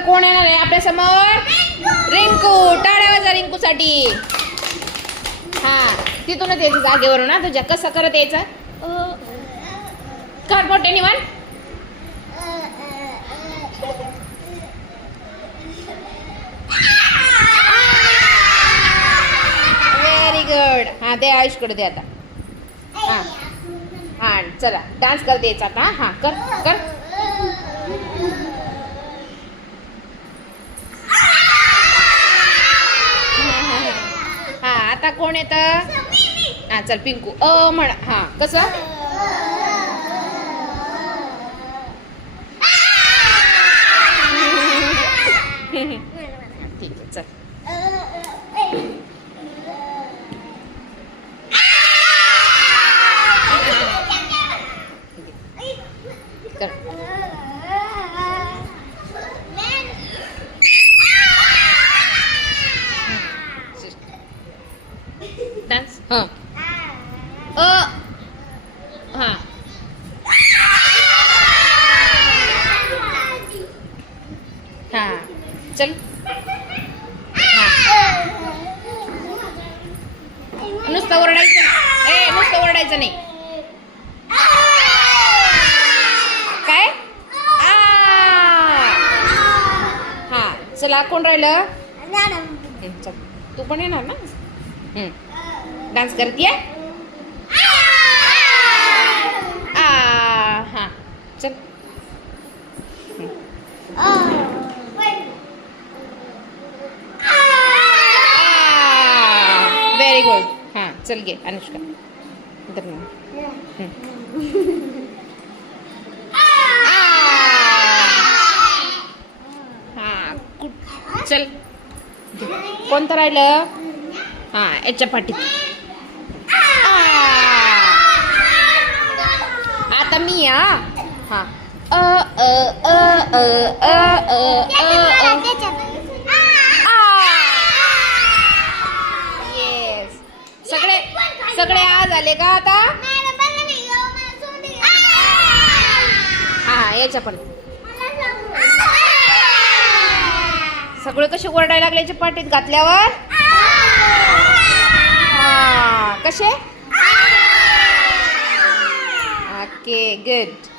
कोण येणार आहे? आपल्यासमोर रिंकू टाळ्या वाजा रिंकू साठी हा तिथूनच यायचं जागेवरून ना तुझ्या कसं करत यायचं? कर मोठे एनिवन व्हेरी गुड हा दे आयुषकडे दे आता. हा. हा चला. डान्स करत द्यायचा आता. हा कर कर. आता कोण येत? हा चल पिंकू. अ म्हण. हा कसं? ठीक आहे चल. कर डान्स हां. अ. हां. हां. चल. हां. नुसतं ओरडायचं नाही. ए नुसतं ओरडायचं नाही. काय? आ. हा. चला कोण राहिलं? चल. तू पण येणार ना? डान्स करतीये? आ! हा चल. व्हेरी गुड हां चल घे अनुष्का. हं. हा कुठ चल. कोणतं राहिलं? हा याच्या पाठीत. मी हा. अ अ अ अ अ अ अ येस सगळे सगळे आ झाले का आता? हा याच्या पण. सगळे कसे ओरडायला लागले याच्या पाठीत घातल्यावर? हा कसे? Okay good